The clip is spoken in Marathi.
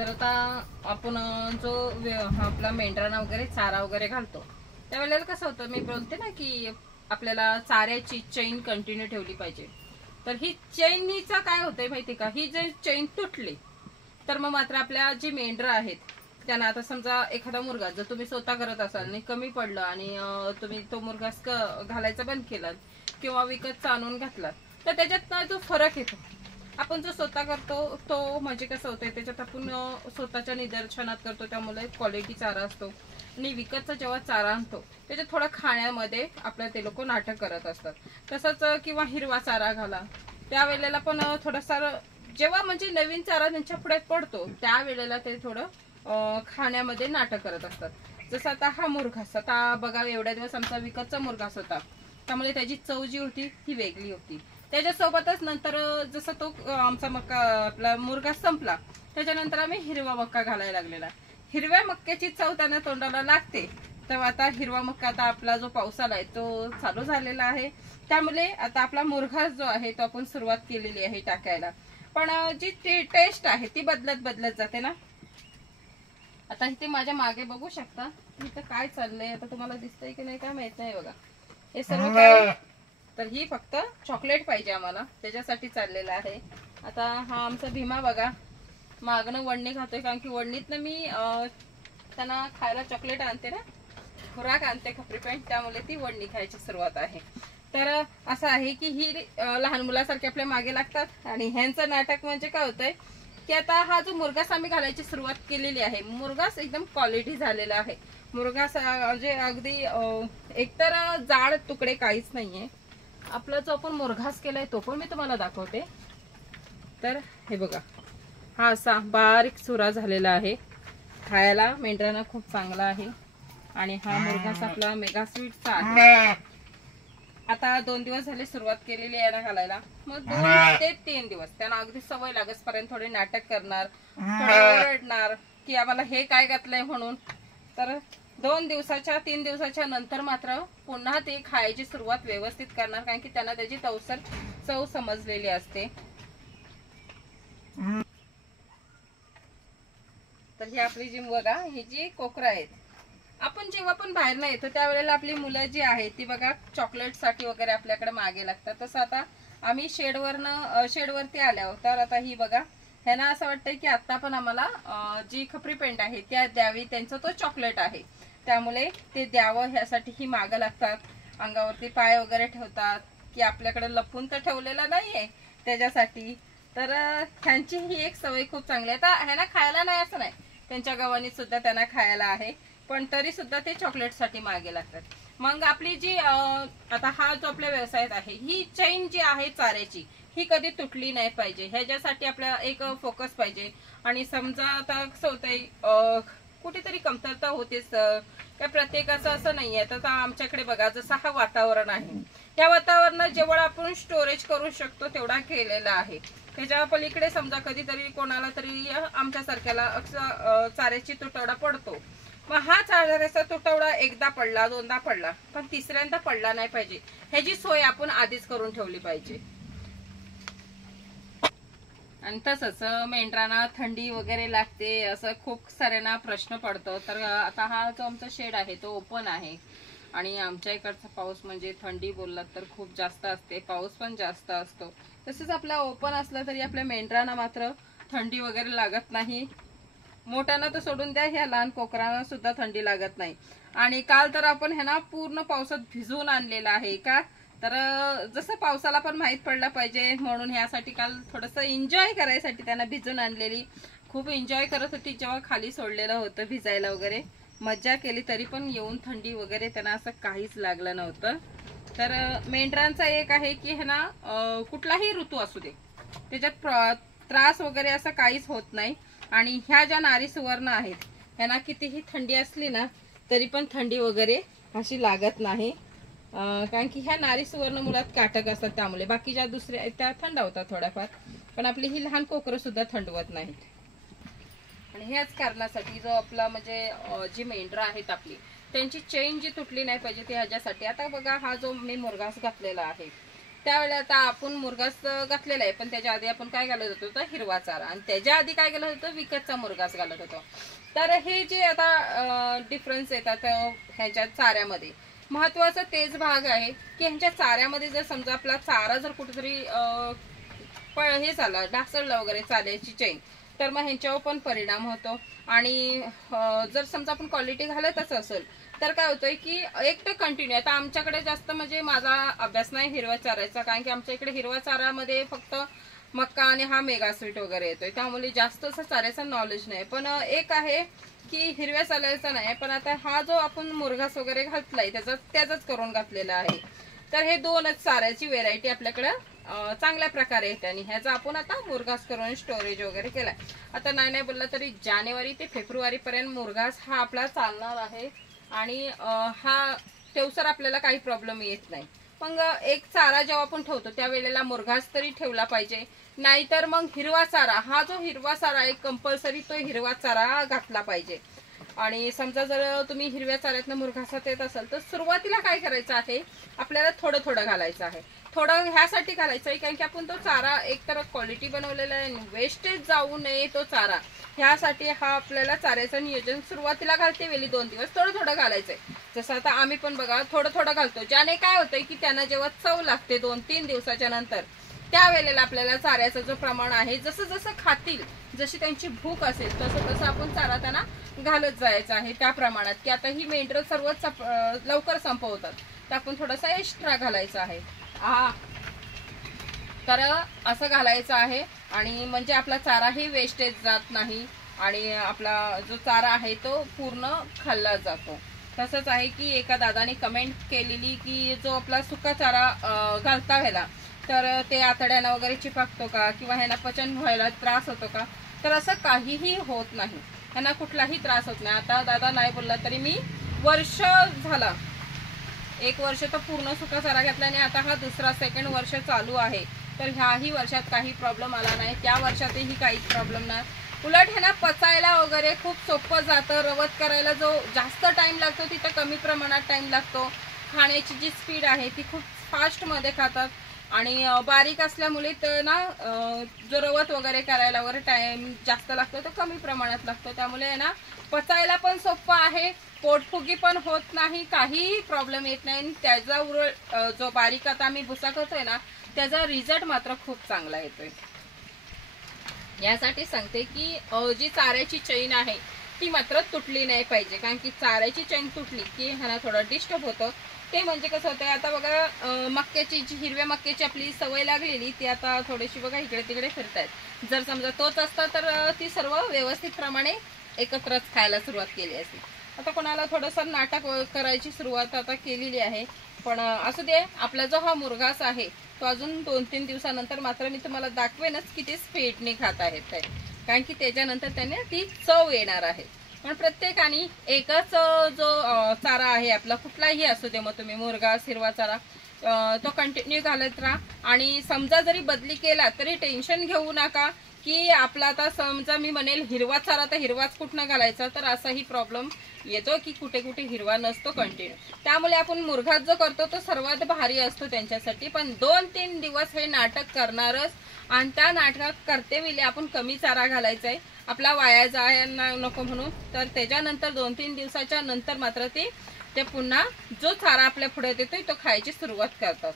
तर आता आपण जो आपला मेंढरांना वगैरे चारा वगैरे घालतो त्यावेळेला कसं होतं, मी बोलते ना की आपल्याला चाऱ्याची चेन कंटिन्यू ठेवली पाहिजे. तर ही चेनचा काय होतंय माहिती का, ही जर चेन तुटली तर मग मात्र आपल्या जी मेंढरं आहेत त्यांना, आता समजा एखादा मुर्गा जर तुम्ही स्वतः करत असाल आणि कमी पडलं आणि तुम्ही तो मुर्गास घालायचा बंद केलात किंवा विकत आणून घातलात, तर त्याच्यात जो फरक येतो आपण जो स्वतः करतो तो म्हणजे कसं होतंय, त्याच्यात आपण स्वतःच्या निदर्शनात करतो त्यामुळे क्वालिटी चारा असतो. आणि विकतचा जेव्हा चारा आणतो त्याच्यात थोडा खाण्यामध्ये आपल्या ते लोक नाटक करत असतात. तसंच किंवा हिरवा चारा घाला त्यावेळेला पण थोडासा, जेव्हा म्हणजे नवीन चारा त्यांच्या पुढे पडतो त्यावेळेला ते थोडं खाण्यामध्ये नाटक करत असतात. जसं आता हा मुर्घास, आता बघा एवढ्या दिवस आमचा विकतचा मुर्घास होता त्यामुळे त्याची चव जी होती ती वेगळी होती. त्याच्यासोबतच नंतर जसं तो आमचा मक्का आपला मुर्गा संपला त्याच्यानंतर आम्ही हिरवा मक्का घालायला लागलेला. हिरव्या मक्क्याची चव त्यांना तोंडाला लागते. तर आता हिरवा मक्का, आता आपला जो पावसाळा आहे तो चालू झालेला आहे त्यामुळे आता आपला मुर्घास जो आहे तो आपण सुरुवात केलेली आहे टाकायला. पण जी टेस्ट आहे ती बदलत जाते ना. आता इथे माझ्या मागे बघू शकता इथं काय चाललंय, आता तुम्हाला दिसतंय की नाही काय माहित नाही. बघा हे सर्व काय, तर ही फक्त चॉकलेट पाहिजे आम्हाला त्याच्यासाठी चाललेलं आहे. आता हा आमचा भीमा बघा मागणं वडणी खातोय, कारण की वडणीतनं मी त्यांना खायला चॉकलेट आणते ना, खुराक आणते खपरी पॅन्ट, त्यामुळे ती वडणी खायची सुरुवात आहे. तर असं आहे की ही लहान मुलासारखे आपल्या मागे लागतात. आणि ह्यांचं नाटक म्हणजे काय होतंय की आता हा जो मुर्गास आम्ही घालायची सुरुवात केलेली आहे, मुर्गास एकदम क्वालिटी झालेला आहे. मुर्गास म्हणजे अगदी एकतर जाड तुकडे काहीच नाहीये. आपला जो आपण मुर्घास केलाय तो पण मी तुम्हाला दाखवते. तर हे बघा हा असा बारीक चुरा झालेला आहे, खायला मेंढरांना खूप चांगला आहे. आणि हा मुर्घास आपला मेगा स्वीटचा आहे. आता 2 दिवस झाले सुरुवात केलेली आहे ना घालायला, मग 2 ते 3 दिवस त्यांना अगदी सवय लागसपर्यंत थोडे नाटक करणार, थोडे ओरडणार की आम्हाला हे काय घातलंय म्हणून. तर 2 दिवसाच्या 3 दिवसाच्या नंतर मात्र पुन्हा ते खायची सुरुवात व्यवस्थित करणार, कारण की त्यांना त्याची चव समजलेली असते. तर ही आपली जी बघा ही जी कोकरं आहेत, आपण जेव्हा पण बाहेर न येतो त्यावेळेला आपली मुलं जी आहेत ती बघा चॉकलेट साठी वगैरे आपल्याकडे मागे लागतात. तसं आता आम्ही शेडवरती आल्यावर तर आता ही बघा ह्यांना असं वाटतंय की आता पण आम्हाला जी खपरी पेंट आहे त्या द्यावी, त्यांचा तो चॉकलेट आहे त्यामुळे ते द्यावं ह्यासाठी ही मागं लागतात. अंगावरती पाय वगैरे ठेवतात की आपल्याकडे लपून तर ठेवलेला नाहीये त्याच्यासाठी. तर ह्यांची ही एक सवय खूप चांगली आहे. आता ह्यांना खायला नाही असं नाही, त्यांच्या गव्हाणीत सुद्धा त्यांना खायला आहे, पण तरी सुद्धा ते चॉकलेट साठी मागे लागतात. मग आपली जी आता हा जो आपल्या व्यवसायात आहे ही चेन जी आहे चाऱ्याची ही कधी तुटली नाही पाहिजे, ह्याच्यासाठी आपल्याला एक फोकस पाहिजे. आणि समजा आता कसं होतंय कुठेतरी कमतरता होतेच, काय प्रत्येकाचं असं नाहीये. तर आमच्याकडे बघा जसं हा वातावरण आहे त्या वातावरणात जेवढं आपण स्टोरेज करू शकतो तेवढा केलेला आहे. त्याच्या पलीकडे समजा कधीतरी कोणाला तरी आमच्या सारख्याला चाऱ्याची तुटवडा पडतो, मग हा चाऱ्याचा तुटवडा एकदा पडला 2दा पडला पण 3ऱ्यांदा पडला नाही पाहिजे, ह्याची सोय आपण आधीच करून ठेवली पाहिजे. आणि तसंच मेंढरांना थंडी वगैरे लागते असं खूप साऱ्यांना प्रश्न पडतो. तर आता हा जो आमचा शेड आहे तो ओपन आहे आणि आमच्या इकडचा पाऊस म्हणजे थंडी बोललात तर खूप जास्त असते, पाऊस पण जास्त असतो. तसंच आपला ओपन असलं तरी आपल्या मेंढरांना मात्र थंडी वगैरे लागत नाही. मोठ्यांना तर सोडून द्या, ह्या लहान कोकरांना सुद्धा थंडी लागत नाही. आणि काल तर आपण ह्यांना पूर्ण पावसात भिजवून आणलेलं आहे का, तर जसं पावसाला पण माहीत पडला पाहिजे म्हणून ह्यासाठी काल थोडंसं एन्जॉय करायसाठी त्यांना भिजून आणलेली. खूप एन्जॉय करत होती जेव्हा खाली सोडलेलं होतं भिजायला वगैरे, मज्जा केली. तरी पण येऊन थंडी वगैरे त्यांना असं काहीच लागलं नव्हतं. तर मेंढरांचा एक आहे की ह्यांना कुठलाही ऋतू असू दे त्याच्यात त्रास वगैरे असं काहीच होत नाही. आणि ह्या ज्या नारी सुवर्ण आहेत ह्यांना कितीही थंडी असली ना तरी पण थंडी वगैरे अशी लागत नाही, कारण की ह्या नारी सुवर्ण मुळात काटक असतात त्यामुळे. बाकीच्या दुसऱ्या त्या थंडावतात थोड्याफार, पण आपली ही लहान कोकरं सुद्धा थंडवत नाहीत. आणि ह्याच कारणासाठी जो आपला म्हणजे जी मेंढरं आहेत आपली त्यांची चेन जी तुटली नाही पाहिजे ती ह्याच्यासाठी. आता बघा हा जो मी मुर्गास घातलेला आहे त्यावेळेला आता आपण मुरघास घातलेला आहे, पण त्याच्या आधी आपण काय घालत होतो तर हिरवा चारा, आणि त्याच्या आधी काय घालत होतो विकतचा मुरघास घालत होतो. तर हे जे आता डिफरन्स येतात ह्याच्या चाऱ्यामध्ये, महत्वाचा तेच भाग आहे की ह्यांच्या चाऱ्यामध्ये जर समजा आपला चारा जर कुठेतरी हे झालं ढासळलं वगैरे चाऱ्याची चेन, तर मग ह्यांच्यावर पण परिणाम होतो. आणि जर समजा आपण क्वालिटी घालतच असेल तर काय होतंय की एक तर कंटिन्यू, आता आमच्याकडे जास्त म्हणजे माझा अभ्यास नाही हिरवा चारायचा, कारण की आमच्या इकडे हिरवा चारामध्ये फक्त मक्का आणि हा मेगा स्वीट वगैरे येतोय, त्यामुळे जास्त असं चाऱ्याचं नॉलेज नाही. पण एक आहे की हिरव्या चालायचा नाही, पण आता हा जो आपण मुरघास वगैरे घातलाय त्याचाच करून घातलेला आहे. तर हे दोनच चाऱ्याची व्हेरायटी आपल्याकडे चांगल्या प्रकारे येते, आणि ह्याचा आपण आता मुरघास करून स्टोरेज वगैरे केलाय. आता नाही बोलला तरी जानेवारी ते फेब्रुवारी पर्यंत मुरघास हा आपला चालणार आहे, आणि हा तेवसर आपल्याला काही प्रॉब्लेम येत नाही. मग एक चारा जेव्हा आपण ठेवतो त्यावेळेला मुरघास तरी ठेवला पाहिजे, नाहीतर मग हिरवा चारा, हा जो हिरवा चारा आहे कंपल्सरी तो हिरवा चारा घातला पाहिजे. आणि समजा जर तुम्ही हिरव्या चाऱ्यातनं मुरघासात येत असाल तर सुरुवातीला काय करायचं आहे, आपल्याला थोडं थोडं घालायचं आहे. थोडं ह्यासाठी घालायचं आहे कारण की आपण तो चारा एक तर क्वालिटी बनवलेला आहे, वेस्टेज जाऊ नये तो चारा, ह्यासाठी हा आपल्याला चाऱ्याचं नियोजन सुरुवातीला घालते वेळी 2 दिवस थोडं थोडं घालायचंय. जसं आता आम्ही पण बघा थोडं थोडं घालतो, ज्याने काय होतंय की त्यांना जेव्हा चव लागते 2-3 दिवसाच्या नंतर, त्यावेळेला आपल्याला चाऱ्याचं जो प्रमाण आहे, जसं जसं खातील, जशी त्यांची भूक असेल तसं तसं आपण चारा त्यांना घालत जायचं आहे त्या प्रमाणात. की आता ही मेंढरं सर्वच लवकर संपवतात, तर आपण थोडासा एक्स्ट्रा घालायचा आहे. तर असं घालायचं आहे, आणि म्हणजे आपला चाराही वेस्टेज जात नाही, आणि आपला जो चारा आहे तो पूर्ण खाल्ला जातो. तसंच आहे की एका दादाने कमेंट केलेली की जो आपला सुका चारा घालता व्हायला तर ते आतड्यानं वगैरे चिपकतो का, किंवा ह्यांना पचन व्हायला त्रास होतो का, तर असं काहीही होत नाही, ह्यांना कुठलाही त्रास होत नाही. आता दादा नाही बोलला तरी मी वर्ष झाला, 1 वर्ष तर पूर्ण सुका चारा घातला, आणि आता हा दुसरा 2nd वर्ष चालू आहे. तर ह्याही वर्षात काही प्रॉब्लेम आला नाही, त्या वर्षातही काहीच प्रॉब्लेम नाही. उलट ह्यांना पचायला वगैरे खूप सोपं जातं. रवत करायला जो जास्त टाइम लागतो तिथं कमी प्रमाणात टाइम लागतो. खाण्याची जी स्पीड आहे ती खूप फास्टमध्ये खातात, आणि बारीक असल्यामुळे तर ना जो रवत वगैरे करायला वगैरे टाइम जास्त लागतो तो कमी प्रमाणात लागतो. त्यामुळे ना पचायला पण सोपं आहे, पोटफुगी पण होत नाही, काहीही प्रॉब्लेम येत नाही. त्याचा उलट जो बारीक आता आम्ही भुसा करतोय ना त्याचा रिझल्ट मात्र खूप चांगला येतोय. यासाठी सांगते की जी चाऱ्याची चैन आहे ती मात्र तुटली नाही पाहिजे, कारण की चाऱ्याची चैन तुटली की ह्याला थोडं डिस्टर्ब होतं. ते म्हणजे कसं होतं, आता बघा मक्याची जी हिरव्या मक्याची आपली सवय लागलेली ती आता थोडीशी बघा इकडे तिकडे फिरतायत. जर समजा तोच असता तर ती सर्व व्यवस्थित प्रमाणे एकत्रच खायला सुरुवात केली असती. आता कोणाला थोडंसं नाटक करायची सुरुवात आता केलेली आहे, पण असू दे. आपला जो हा मुरघास आहे तो अजून 2-3 दिवसानंतर मात्र मी तुम्हाला दाखवेनच की ते स्पीडने खात आहेत, कारण की त्याच्यानंतर त्याने ती चव येणार आहे. पण प्रत्येकाने एकच जो चारा आहे आपला कुठलाही असू दे, मग तुम्ही मुरघास हिरवा चारा तो कंटिन्यू घालत राहा. आणि समजा जरी बदली केला तरी टेन्शन घेऊ नका की आपला आता समजा मी म्हणेल हिरवा चारा तर हिरवाच कुठनं घालायचा, तर असाही प्रॉब्लेम येतो की कुठे कुठे हिरवा नसतो कंटिन्यू. त्यामुळे आपण मुरघास जो करतो तो सर्वात भारी असतो त्यांच्यासाठी. पण 2-3 दिवस हे नाटक करणारच, आणि त्या नाटकात करतेवेळी आपण कमी चारा घालायचा आहे आपला वाया जायला नको म्हणून. तर त्याच्यानंतर 2-3 दिवसाच्या नंतर मात्र ते पुन्हा जो चारा आपल्या पुढे देतोय तो खायची सुरुवात करतात.